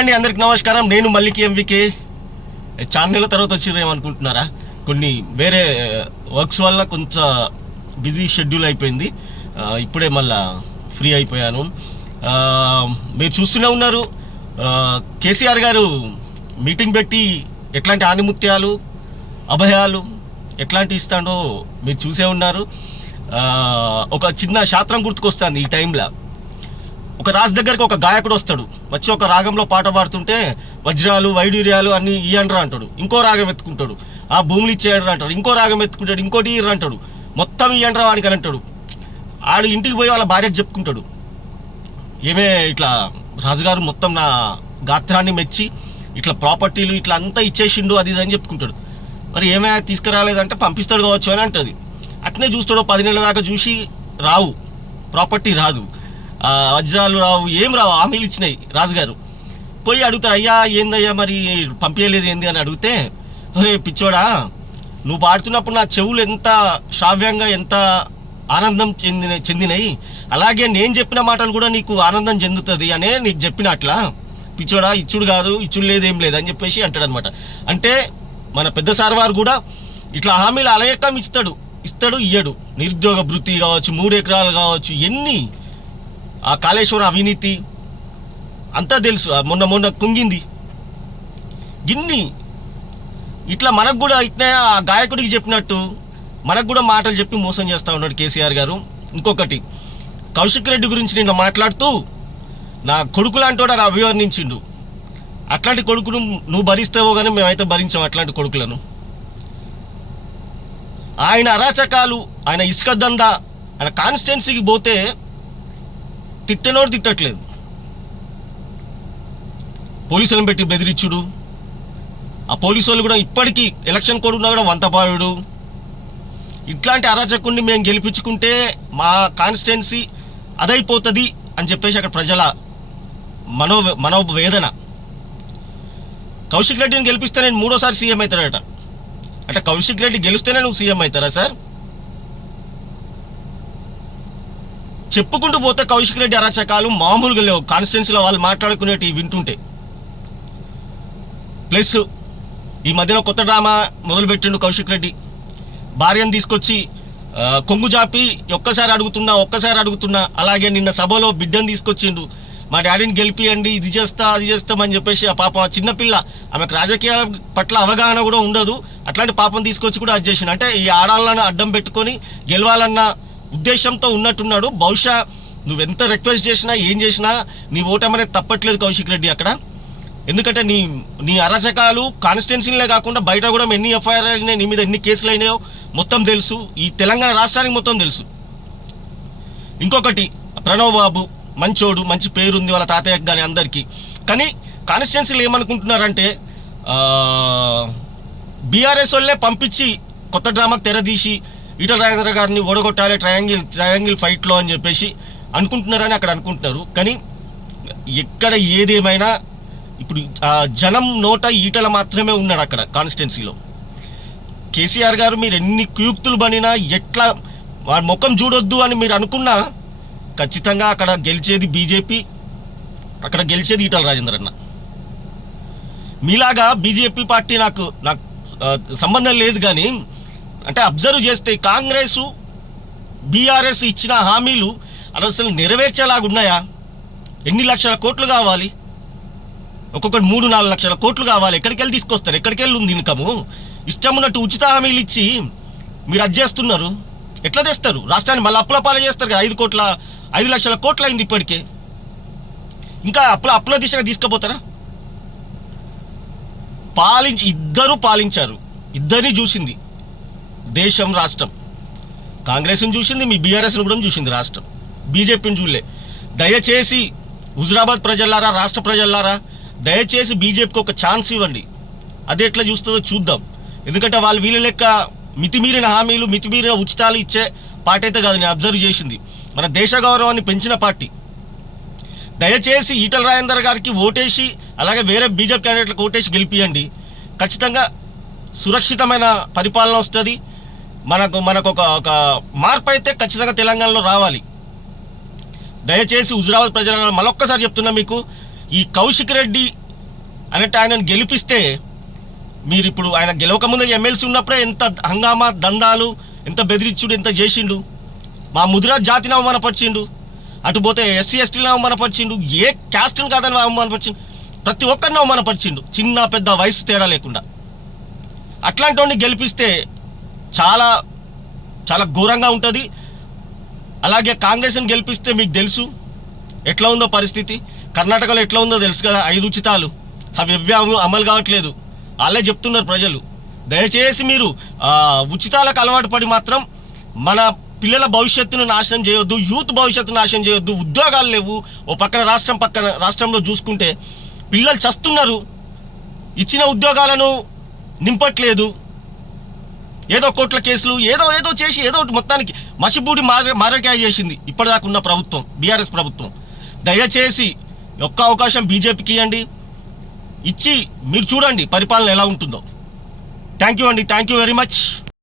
అండి అందరికి నమస్కారం. నేను మల్లికి ఎంవికే చాలా నెలల తర్వాత వచ్చిరేమనుకుంటున్నారా కొన్ని వేరే వర్క్స్ వల్ల కొంచెం బిజీ షెడ్యూల్ అయిపోయింది. ఇప్పుడే మళ్ళా ఫ్రీ అయిపోయాను. మీరు చూస్తూనే ఉన్నారు. కేసీఆర్ గారు మీటింగ్ పెట్టి ఎట్లాంటి ఆనిముత్యాలు అభయాలు ఎట్లాంటి ఇస్తాడో మీరు చూసే ఉన్నారు. ఒక చిన్న శాస్త్రం గుర్తుకొస్తుంది ఈ టైంలో. ఒక రాజు దగ్గరికి ఒక గాయకుడు వస్తాడు. వచ్చి ఒక రాగంలో పాట పాడుతుంటే వజ్రాలు వైడూర్యాలు అన్ని ఇయ్యండ్రా అంటాడు. ఇంకో రాగం ఎత్తుకుంటాడు. ఆ భూములు ఇచ్చేయండ్రా అంటాడు. ఇంకో రాగం ఎత్తుకుంటాడు. ఇంకోటి ఇయ్యరా అంటాడు. మొత్తం ఇయ్యండ్రా వాడికి అని అంటాడు. ఆడు ఇంటికి పోయి వాళ్ళ భార్యకు చెప్పుకుంటాడు. ఏమే ఇట్లా రాజుగారు మొత్తం నా గాత్రాన్ని మెచ్చి ఇట్లా ప్రాపర్టీలు ఇట్లా అంతా ఇచ్చేసిండు అది ఇది అని చెప్పుకుంటాడు. మరి ఏమే తీసుకురాలేదంటే పంపిస్తాడు కావచ్చు అని అంటుంది. అట్నే చూస్తాడు. పది నెలల దాకా చూసి రావు. ప్రాపర్టీ రాదు. వజ్రాలు రావు ఏం రావు హామీలు ఇచ్చినాయి రాజుగారు. పోయి అడుగుతారు అయ్యా ఏందయ్యా మరి పంపించలేదు ఏంది? అని అడిగితే ఒరే పిచ్చోడా నువ్వు పాడుతున్నప్పుడు నా చెవులు ఎంత శ్రావ్యంగా ఎంత ఆనందం చెందిన చెందినాయి. అలాగే నేను చెప్పిన మాటలు కూడా నీకు ఆనందం చెందుతుంది అనే నీకు చెప్పిన అట్లా పిచ్చోడా ఇచ్చుడు కాదు ఇచ్చుడు లేదు ఏం లేదు అని చెప్పేసి అంటాడనమాట అంటే మన పెద్ద సార్ వారు కూడా ఇట్లా హామీలు అలయకం ఇస్తాడు. ఇస్తాడు ఇయ్యడు. నిరుద్యోగ వృత్తి కావచ్చు మూడు ఎకరాలు కావచ్చు ఎన్ని ఆ కాళేశ్వరం అవినీతి అంతా తెలుసు. మొన్న మొన్న కుంగింది. గిన్ని ఇట్లా మనకు కూడా ఇట్లా ఆ గాయకుడికి చెప్పినట్టు మనకు కూడా మాటలు చెప్పి మోసం చేస్తూ ఉన్నాడు కేసీఆర్ గారు. ఇంకొకటి కౌశిక్ రెడ్డి గురించి నిన్న మాట్లాడుతూ నా కొడుకు లాంటి వాడు అభివర్ణించిండు. అట్లాంటి కొడుకును నువ్వు భరిస్తావో కానీ మేమైతే భరించాం అట్లాంటి కొడుకులను. ఆయన అరాచకాలు ఆయన ఇసుక దందా ఆయన కాన్స్టిట్యున్సీకి పోతే తిట్టనోడు తిట్టట్లేదు. పోలీసులను పెట్టి బెదిరించుడు. ఆ పోలీసు వాళ్ళు కూడా ఇప్పటికీ ఎలక్షన్ కోడ్ ఉన్నా కూడా వంతపాయుడు. ఇట్లాంటి అరాచకుడిని మేము గెలిపించుకుంటే మా కాన్స్టిట్యున్సీ అదైపోతుంది అని చెప్పేసి అక్కడ ప్రజల మనో మనోవేదన. కౌశిక్ రెడ్డిని గెలిపిస్తే నేను మూడోసారి సీఎం అవుతాడట. అంటే కౌశిక్ రెడ్డి గెలిస్తేనే నువ్వు సీఎం అవుతారా సార్? చెప్పుకుంటూ పోతే కౌశిక్ రెడ్డి అరాచకాలు మామూలుగా లేవు. కాన్స్టిట్యున్సీలో వాళ్ళు మాట్లాడుకునేటివి వింటుంటే. ప్లస్ ఈ మధ్యలో కొత్త డ్రామా మొదలుపెట్టిండు కౌశిక్ రెడ్డి. భార్యను తీసుకొచ్చి కొంగు జాపి ఒక్కసారి అడుగుతున్నా ఒక్కసారి అడుగుతున్నా అలాగే నిన్న సభలో బిడ్డను తీసుకొచ్చిండు. మా డాడీని గెలిపియండి ఇది చేస్తా అది చేస్తామని చెప్పేసి ఆ పాపం ఆ చిన్నపిల్ల ఆమెకు రాజకీయాల పట్ల అవగాహన కూడా ఉండదు. అట్లాంటి పాపం తీసుకొచ్చి కూడా అది చేసిండు. అంటే ఈ ఆడాలను అడ్డం పెట్టుకొని గెలవాలన్న ఉద్దేశంతో ఉన్నట్టున్నాడు. బహుశా నువ్వెంత రిక్వెస్ట్ చేసినా ఏం చేసినా నీ ఓటమనేది తప్పట్లేదు కౌశిక్ రెడ్డి అక్కడ. ఎందుకంటే నీ నీ అరాచకాలు కాన్స్టిట్యున్సీలే కాకుండా బయట కూడా ఎన్ని ఎఫ్ఐఆర్ అయినాయి నీ మీద ఎన్ని కేసులు అయినాయో మొత్తం తెలుసు. ఈ తెలంగాణ రాష్ట్రానికి మొత్తం తెలుసు. ఇంకొకటి ప్రణవ్ బాబు మంచోడు మంచి పేరుంది వాళ్ళ తాతయ్యకు కానీ అందరికీ. కానీ కాన్స్టిట్యున్సీలు ఏమనుకుంటున్నారంటే బీఆర్ఎస్ వాళ్ళే పంపించి కొత్త డ్రామాకు తెరదీసి ఈటల రాజేంద్ర గారిని ఓడగొట్టాలి ట్రయాంగిల్ ట్రయాంగిల్ ఫైట్లో అని చెప్పేసి అనుకుంటున్నారని అక్కడ అనుకుంటున్నారు. కానీ ఎక్కడ ఏదేమైనా ఇప్పుడు జనం నోట ఈటల మాత్రమే ఉన్నాడు అక్కడ కాన్స్టిట్యున్సీలో. కేసీఆర్ గారు మీరు ఎన్ని కుయుక్తులు బనినా ఎట్లా వాడి ముఖం చూడొద్దు అని మీరు అనుకున్నా ఖచ్చితంగా అక్కడ గెలిచేది బీజేపీ అక్కడ గెలిచేది ఈటల రాజేంద్ర అన్న మీలాగా బీజేపీ పార్టీ నాకు నాకు సంబంధం లేదు కానీ అంటే అబ్జర్వ్ చేస్తే కాంగ్రెస్ బీఆర్ఎస్ ఇచ్చిన హామీలు అసలు నెరవేర్చేలాగా ఉన్నాయా? ఎన్ని లక్షల కోట్లు కావాలి? ఒక్కొక్కటి మూడు నాలుగు లక్షల కోట్లు కావాలి. ఎక్కడికి వెళ్ళి తీసుకొస్తారు? ఎక్కడికి వెళ్ళి ఉంది ఇన్కము? ఇష్టం ఉన్నట్టు ఉచిత హామీలు ఇచ్చి మీరు అది చేస్తున్నారు. ఎట్లా తెస్తారు? రాష్ట్రాన్ని మళ్ళీ అప్పుల పాలు చేస్తారు కదా ఐదు కోట్ల ఐదు లక్షల కోట్లు అయింది ఇప్పటికే. ఇంకా అప్పుల అప్పుల దిశగా తీసుకుపోతారా? పాలించి ఇద్దరు పాలించారు. ఇద్దరిని చూసింది. దేశం రాష్ట్రం. కాంగ్రెస్ని చూసింది మీ బీఆర్ఎస్ని కూడా చూసింది రాష్ట్రం. బీజేపీని చూడలే. దయచేసి హుజరాబాద్ ప్రజల్లారా రాష్ట్ర ప్రజల్లారా దయచేసి బీజేపీకి ఒక ఛాన్స్ ఇవ్వండి. అది ఎట్లా చూస్తుందో చూద్దాం. ఎందుకంటే వాళ్ళు వీళ్ళ లెక్క మితిమీరిన హామీలు మితిమీరిన ఉచితాలు ఇచ్చే పార్టీ అయితే కాదు నేను అబ్జర్వ్ చేసింది. మన దేశ గౌరవాన్ని పెంచిన పార్టీ. దయచేసి ఈటల రాజేందర్ గారికి ఓటేసి అలాగే వేరే బీజేపీ క్యాండిడేట్లకు ఓటేసి గెలిపియండి. ఖచ్చితంగా సురక్షితమైన పరిపాలన వస్తుంది. మనకు మనకు ఒక ఒక మార్పు అయితే ఖచ్చితంగా తెలంగాణలో రావాలి. దయచేసి హుజరాబాద్ ప్రజల మరొక్కసారి చెప్తున్నా మీకు ఈ కౌశిక్ రెడ్డి అనేట ఆయనను గెలిపిస్తే మీరు ఇప్పుడు ఆయన గెలవక ముందు ఎమ్మెల్సీ ఉన్నప్పుడే ఎంత హంగామా దందాలు ఎంత బెదిరించుడు ఎంత చేసిండు. మా ముదిరాజ్ జాతిని అవమానపరిచిండు. అటు పోతే ఎస్సీ ఎస్టీలను అవమానపరిచిండు. ఏ క్యాస్ట్ని కాదని అవమానపరిచిండు. ప్రతి ఒక్కరిని అవమానపరిచిండు. చిన్న పెద్ద వయసు తేడా లేకుండా. అట్లాంటి వాడిని గెలిపిస్తే చాలా చాలా ఘోరంగా ఉంటుంది. అలాగే కాంగ్రెస్ని గెలిపిస్తే మీకు తెలుసు ఎట్లా ఉందో పరిస్థితి. కర్ణాటకలో ఎట్లా ఉందో తెలుసు కదా ఐదు ఉచితాలు. అవి ఎవ్వే అమలు కావట్లేదు. వాళ్ళే చెప్తున్నారు ప్రజలు. దయచేసి మీరు ఉచితాలకు అలవాటు పడి మాత్రం మన పిల్లల భవిష్యత్తును నాశనం చేయొద్దు యూత్ భవిష్యత్తును నాశనం చేయొద్దు ఉద్యోగాలు లేవు. ఓ పక్కన రాష్ట్రం పక్కన రాష్ట్రంలో చూసుకుంటే పిల్లలు చస్తున్నారు. ఇచ్చిన ఉద్యోగాలను నింపట్లేదు. ఏదో కోట్ల కేసులు ఏదో ఏదో చేసి ఏదో ఒకటి మొత్తానికి మసిబూడి మార మారకాయ చేసింది. ఇప్పటిదాకా ఉన్న ప్రభుత్వం బీఆర్ఎస్ ప్రభుత్వం. దయచేసి ఒక్క అవకాశం బీజేపీకి ఇవ్వండి ఇచ్చి మీరు చూడండి పరిపాలన ఎలా ఉంటుందో. థ్యాంక్ యూ అండి. Thank you very much.